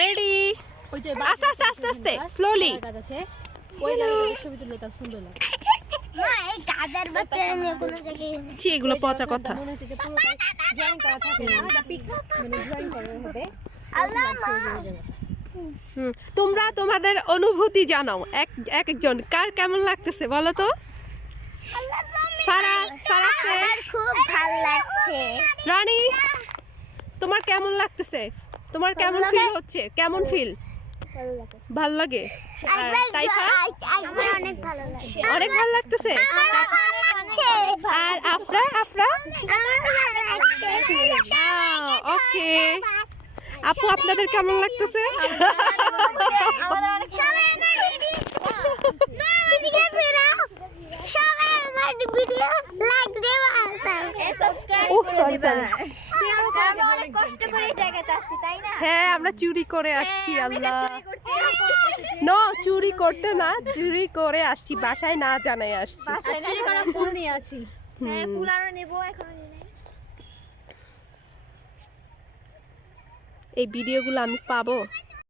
Ready আস্তে আস্তে আস্তে আস্তে স্লোলি এগুলো পচা কথা। মনে মানে তোমরা তোমাদের অনুভূতি জানাও এক এক একজন। কার কেমন লাগতেছে বলো তো? ফারা ফারা খুব ভালো লাগছে। রানী? তোমার কেমন লাগতেছে? তোমার কেমন ফিল হচ্ছে? কেমন ফিল ভালো লাগে। তাইফা? অনেক ভালো লাগছে। অনেক ভালো লাগতেছে? আর আফরা? আফরা? ওকে আপু আপনাদের কেমন লাগতেছে? ও সরি সরি কষ্ট করে এই জায়গাতে আসছি তাই না? হ্যাঁ আমরা চুরি করে আসছি আল্লাহ। নো চুরি করতে না চুরি করে আসছি বাসায় না জানাই আসছি। চুরি করা ফুল নিয়ে আছি। হ্যাঁ ফুল আরও নেব এখন এই ভিডিওগুলো আমি পাবো?